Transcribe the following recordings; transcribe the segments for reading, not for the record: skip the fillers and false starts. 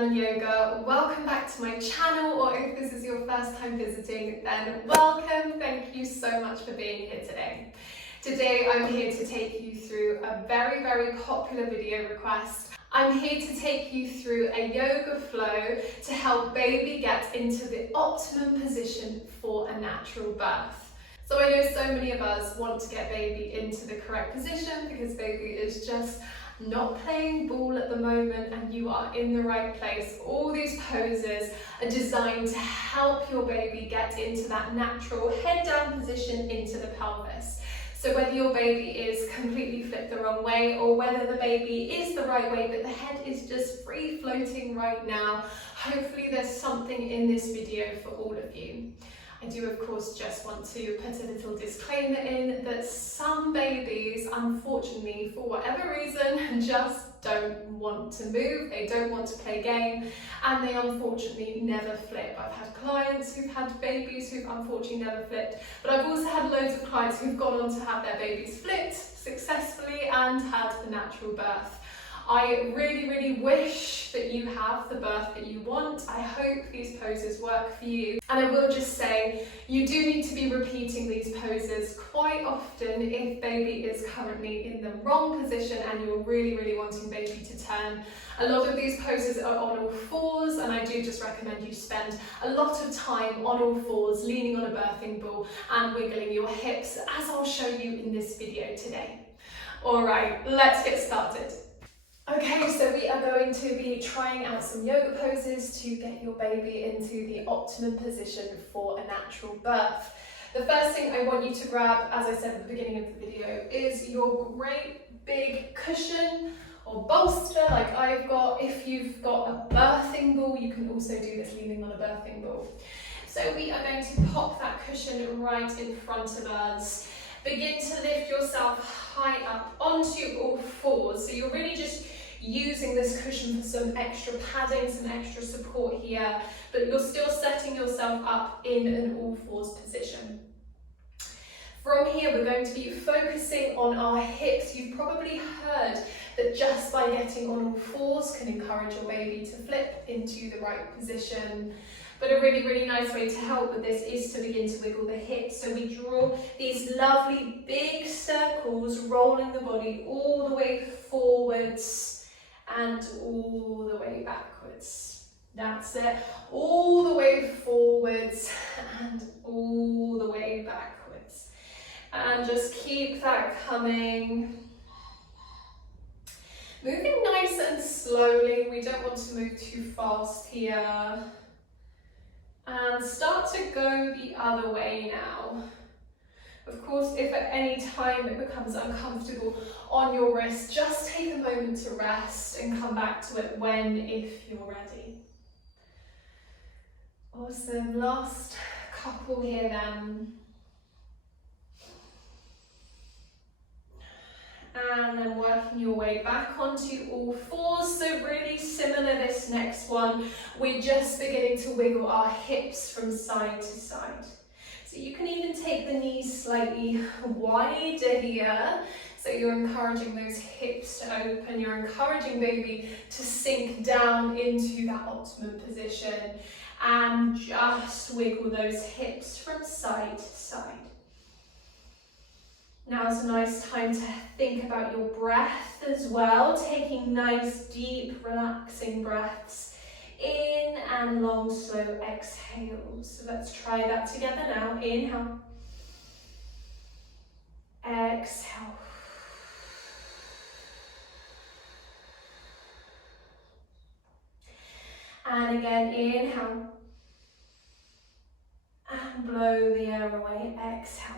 Lemon Yoga. Welcome back to my channel, or if this is your first time visiting, then welcome. Thank you so much for being here today. Today I'm here to take you through a very popular video request. I'm here to take you through a yoga flow to help baby get into the optimum position for a natural birth. So I know so many of us want to get baby into the correct position because baby is just not playing ball at the moment, and you are in the right place. All these poses are designed to help your baby get into that natural head down position into the pelvis. So whether your baby is completely flipped the wrong way or whether the baby is the right way but the head is just free floating right now, hopefully there's something in this video for all of you. I do of course just want to put a little disclaimer in that some babies, unfortunately, for whatever reason, just don't want to move, they don't want to play game, and they unfortunately never flip. I've had clients who've had babies who've unfortunately never flipped, but I've also had loads of clients who've gone on to have their babies flipped successfully and had a natural birth. I really wish that you have the birth that you want. I hope these poses work for you. And I will just say, you do need to be repeating these poses quite often if baby is currently in the wrong position and you're really wanting baby to turn. A lot of these poses are on all fours, and I do just recommend you spend a lot of time on all fours, leaning on a birthing ball and wiggling your hips, as I'll show you in this video today. All right, let's get started. Okay, so we are going to be trying out some yoga poses to get your baby into the optimum position for a natural birth. The first thing I want you to grab, as I said at the beginning of the video, is your great big cushion or bolster like I've got. If you've got a birthing ball, you can also do this leaning on a birthing ball. So we are going to pop that cushion right in front of us. Begin to lift yourself high up onto all fours. So you're really just using this cushion for some extra padding, some extra support here, but you're still setting yourself up in an all fours position. From here, we're going to be focusing on our hips. You've probably heard that just by getting on all fours can encourage your baby to flip into the right position. But a really nice way to help with this is to begin to wiggle the hips. So we draw these lovely big circles, rolling the body all the way forwards and all the way backwards. That's it. All the way forwards and all the way backwards. And just keep that coming. Moving nice and slowly. We don't want to move too fast here. And start to go the other way now. Of course, if at any time it becomes uncomfortable on your wrist, just take a moment to rest and come back to it if you're ready. Awesome, last couple here then. And then working your way back onto all fours. So really similar this next one. We're just beginning to wiggle our hips from side to side. So you can even take the knees slightly wider here. So you're encouraging those hips to open. You're encouraging baby to sink down into that optimum position. And just wiggle those hips from side to side. Now is a nice time to think about your breath as well, taking nice, deep, relaxing breaths in and long, slow exhales. So let's try that together now. Inhale. Exhale. And again, inhale. And blow the air away. Exhale.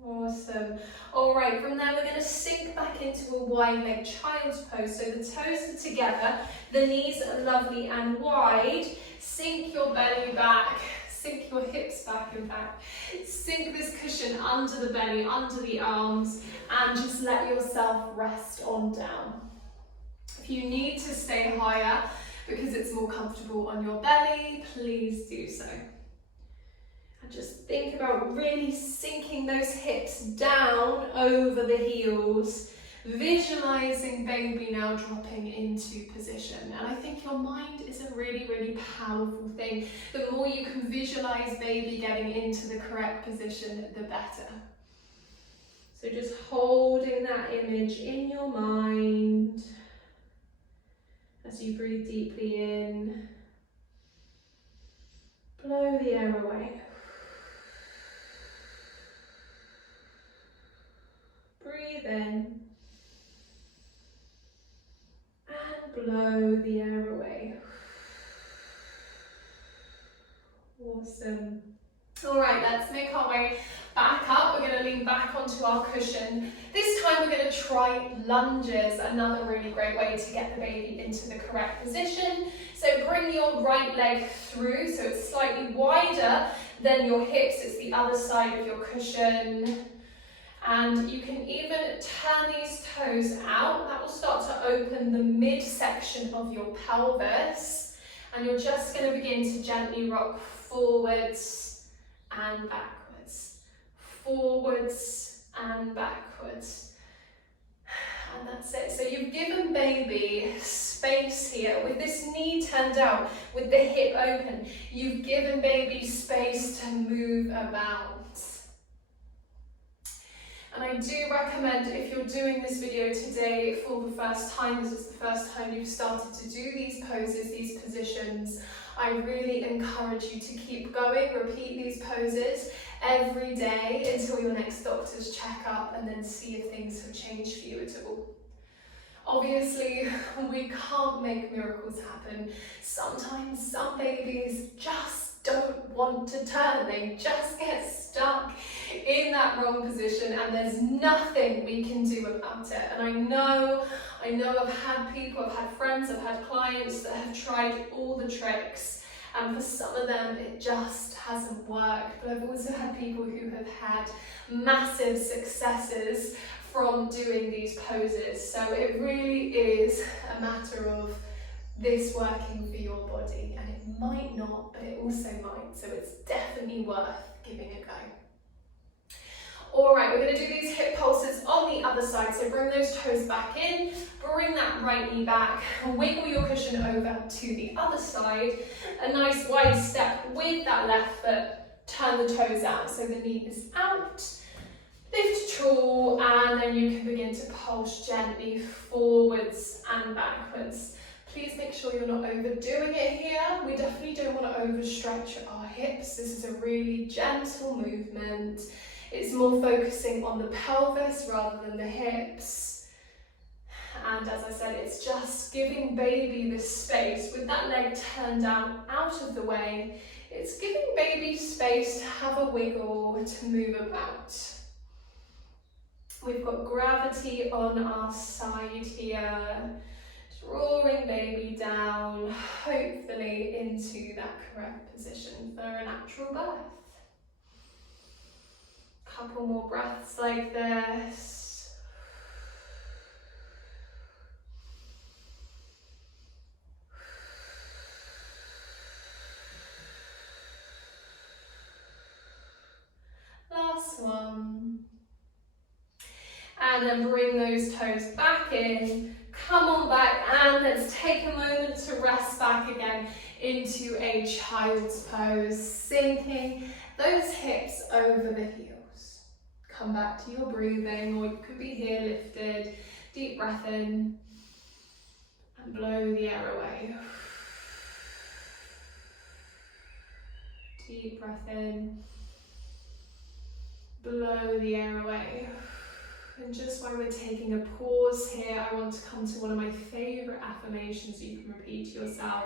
Awesome. All right, from there we're going to sink back into a wide leg child's pose. So the toes are together, the knees are lovely and wide. Sink your belly back, sink your hips back in fact. Sink this cushion under the belly, under the arms, and just let yourself rest on down. If you need to stay higher because it's more comfortable on your belly, please do so. Just think about really sinking those hips down over the heels, visualizing baby now dropping into position. And I think your mind is a really, really powerful thing. The more you can visualize baby getting into the correct position, the better. So just holding that image in your mind as you breathe deeply in. Blow the air away. Breathe in. And blow the air away. Awesome. All right, let's make our way back up. We're going to lean back onto our cushion. This time we're going to try lunges, another really great way to get the baby into the correct position. So bring your right leg through, so it's slightly wider than your hips. It's the other side of your cushion. And you can even turn these toes out. That will start to open the midsection of your pelvis. And you're just going to begin to gently rock forwards and backwards. Forwards and backwards. And that's it. So you've given baby space here. With this knee turned out, with the hip open, you've given baby space to move about. And I do recommend, if you're doing this video today for the first time, this is the first time you've started to do these poses, these positions, I really encourage you to keep going, repeat these poses every day until your next doctor's checkup, and then see if things have changed for you at all. Obviously, we can't make miracles happen. Sometimes some babies just don't want to turn, they just get stuck in that wrong position, and there's nothing we can do about it. And I know I've had people, I've had friends, I've had clients that have tried all the tricks, and for some of them it just hasn't worked. But I've also had people who have had massive successes from doing these poses. So it really is a matter of this working for your body, and it might not, but it also might, so it's definitely worth giving a go. All right, we're going to do these hip pulses on the other side, so bring those toes back in, bring that right knee back, wiggle your cushion over to the other side, a nice wide step with that left foot, turn the toes out so the knee is out, lift tall, and then you can begin to pulse gently forwards and backwards. Please make sure you're not overdoing it here. We definitely don't want to overstretch our hips. This is a really gentle movement. It's more focusing on the pelvis rather than the hips. And as I said, it's just giving baby this space with that leg turned out of the way. It's giving baby space to have a wiggle, to move about. We've got gravity on our side here. Drawing baby down, hopefully into that correct position for a natural birth. Couple more breaths like this. Last one. And then bring those toes back in. Come on back, and let's take a moment to rest back again into a child's pose, sinking those hips over the heels. Come back to your breathing, or you could be here lifted. Deep breath in and blow the air away. Deep breath in, blow the air away. And just while we're taking a pause here, I want to come to one of my favourite affirmations you can repeat to yourself.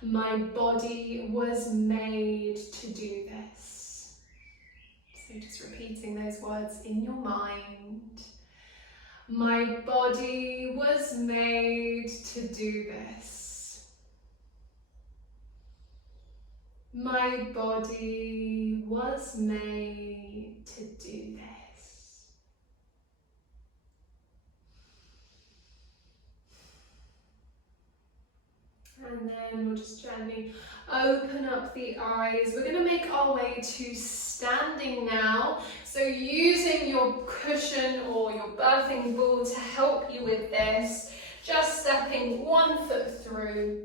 My body was made to do this. So just repeating those words in your mind. My body was made to do this. My body was made to do this. And then we'll just gently open up the eyes. We're going to make our way to standing now. So using your cushion or your birth birthing ball to help you with this. Just stepping one foot through,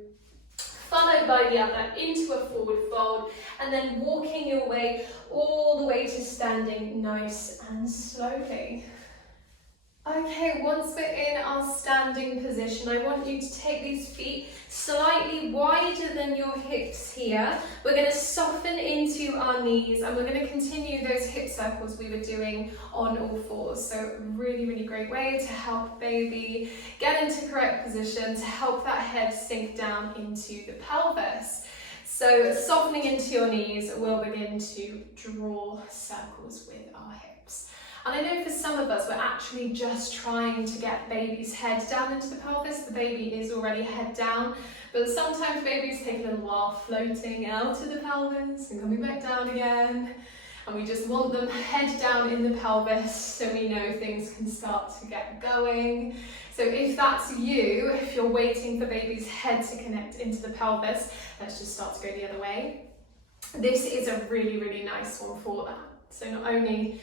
followed by the other into a forward fold, and then walking your way all the way to standing nice and slowly. Okay, once we're in our standing position, I want you to take these feet slightly wider than your hips here. We're going to soften into our knees, and we're going to continue those hip circles we were doing on all fours. So really, really great way to help baby get into correct position, to help that head sink down into the pelvis. So softening into your knees, we'll begin to draw circles with our hips. And I know for some of us, we're actually just trying to get baby's head down into the pelvis. The baby is already head down, but sometimes babies take a little while floating out of the pelvis and coming back down again. And we just want them head down in the pelvis so we know things can start to get going. So if that's you, if you're waiting for baby's head to connect into the pelvis, let's just start to go the other way. This is a really, really nice one for that. So not only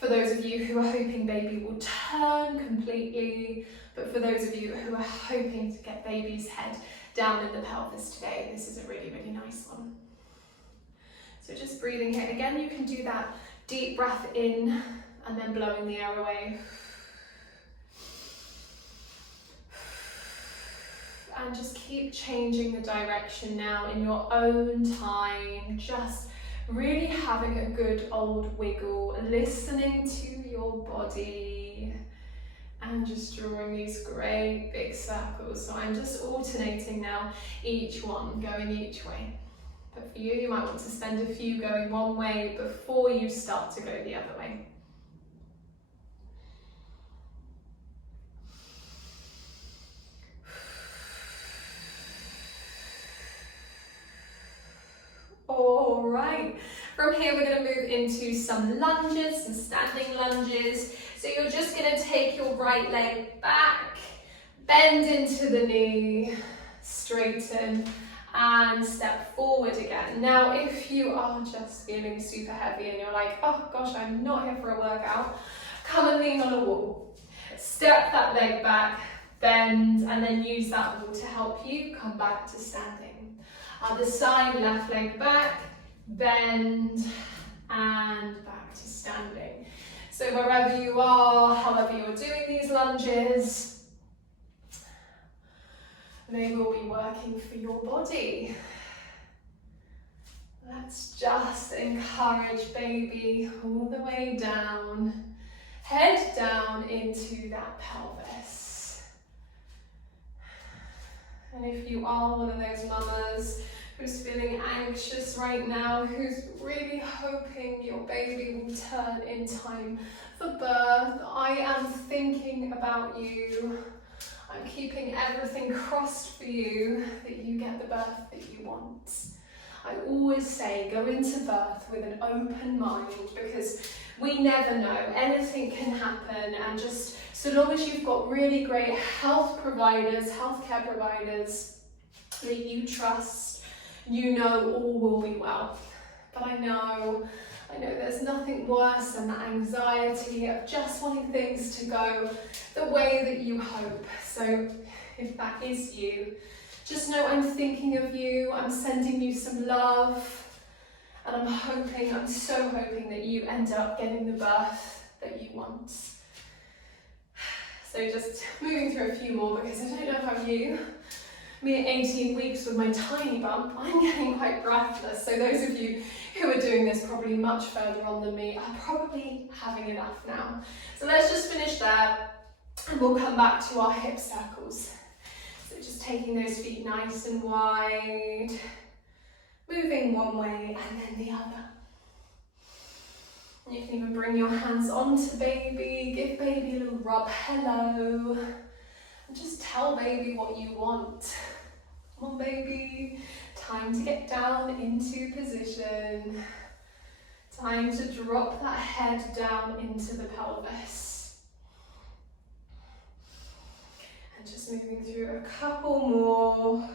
for those of you who are hoping baby will turn completely, but for those of you who are hoping to get baby's head down in the pelvis today, this is a really, really nice one. So just breathing here. Again, you can do that deep breath in and then blowing the air away. And just keep changing the direction now in your own time. Just really having a good old wiggle, listening to your body, and just drawing these great big circles. So I'm just alternating now, each one going each way. But for you, you might want to spend a few going one way before you start to go the other way. All right, from here we're going to move into some lunges, some standing lunges. So you're just going to take your right leg back, bend into the knee, straighten, and step forward again. Now, if you are just feeling super heavy and you're like, oh gosh, I'm not here for a workout, come and lean on a wall. Step that leg back, bend, and then use that wall to help you come back to standing. Other side, left leg back, bend, and back to standing. So wherever you are, however you're doing these lunges, they will be working for your body. Let's just encourage baby all the way down, head down into that pelvis. And if you are one of those mamas who's feeling anxious right now, who's really hoping your baby will turn in time for birth, I am thinking about you. I'm keeping everything crossed for you, that you get the birth that you want. I always say go into birth with an open mind, because we never know, anything can happen, and just so long as you've got really great health providers, healthcare providers that you trust, you know all will be well. But I know there's nothing worse than that anxiety of just wanting things to go the way that you hope. So if that is you, just know I'm thinking of you, I'm sending you some love, and I'm so hoping that you end up getting the birth that you want. So just moving through a few more, because I don't know about you, me at 18 weeks with my tiny bump, I'm getting quite breathless. So those of you who are doing this probably much further on than me are probably having enough now. So let's just finish there, and we'll come back to our hip circles. So just taking those feet nice and wide, moving one way and then the other. You can even bring your hands onto baby, give baby a little rub hello, and just tell baby what you want. Come on baby, time to get down into position. Time to drop that head down into the pelvis. And just moving through a couple more.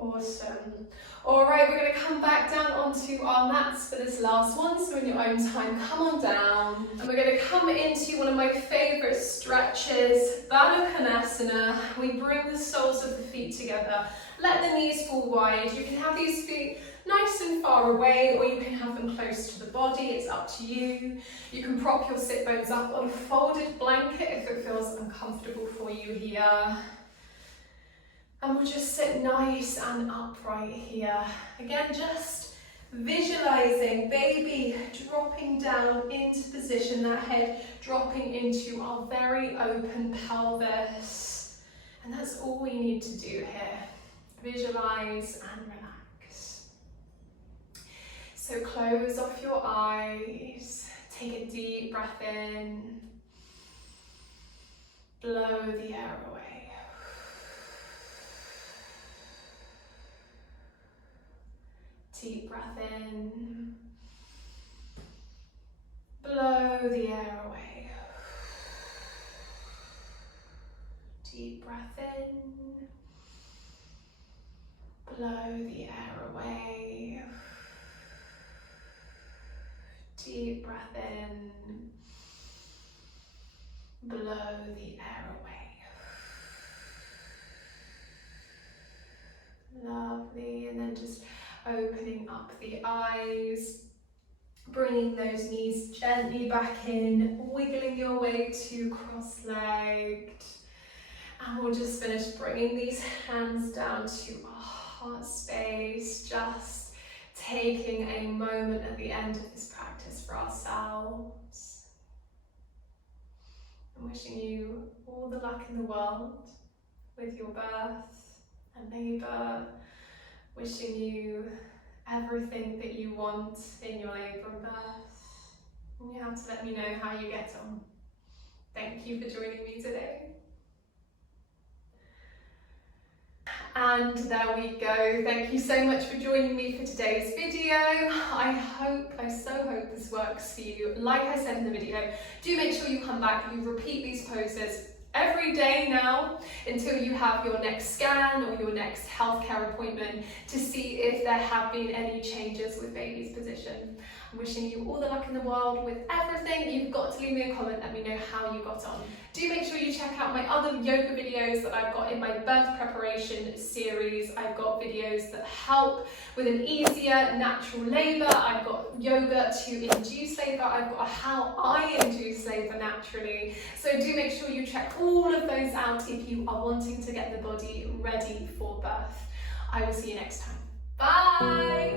Awesome. All right, we're going to come back down onto our mats for this last one. So in your own time, come on down. And we're going to come into one of my favorite stretches, Baddha Konasana. We bring the soles of the feet together. Let the knees fall wide. You can have these feet nice and far away, or you can have them close to the body. It's up to you. You can prop your sit bones up on a folded blanket if it feels uncomfortable for you here. And we'll just sit nice and upright here. Again, just visualizing baby dropping down into position, that head dropping into our very open pelvis. And that's all we need to do here. Visualize and relax. So close off your eyes. Take a deep breath in. Blow the air away. Deep breath in, blow the air away. Deep breath in, blow the air away. Deep breath in, blow the air away. Lovely, and then just opening up the eyes, bringing those knees gently back in, wiggling your way to cross-legged. And we'll just finish bringing these hands down to our heart space, just taking a moment at the end of this practice for ourselves. I'm wishing you all the luck in the world with your birth and labour. Wishing you everything that you want in your labour and birth. And you have to let me know how you get on. Thank you for joining me today. And there we go. Thank you so much for joining me for today's video. I so hope this works for you. Like I said in the video, do make sure you come back, you repeat these poses every day now until you have your next scan or your next healthcare appointment to see if there have been any changes with baby's position. I'm wishing you all the luck in the world with everything. You've got to leave me a comment, let me know how you got on. Do make sure you check out my other yoga videos that I've got in my birth preparation series. I've got videos that help with an easier natural labour. I've got yoga to induce labour. I've got how I induce labour naturally. So do make sure you check all of those out if you are wanting to get the body ready for birth. I will see you next time. Bye!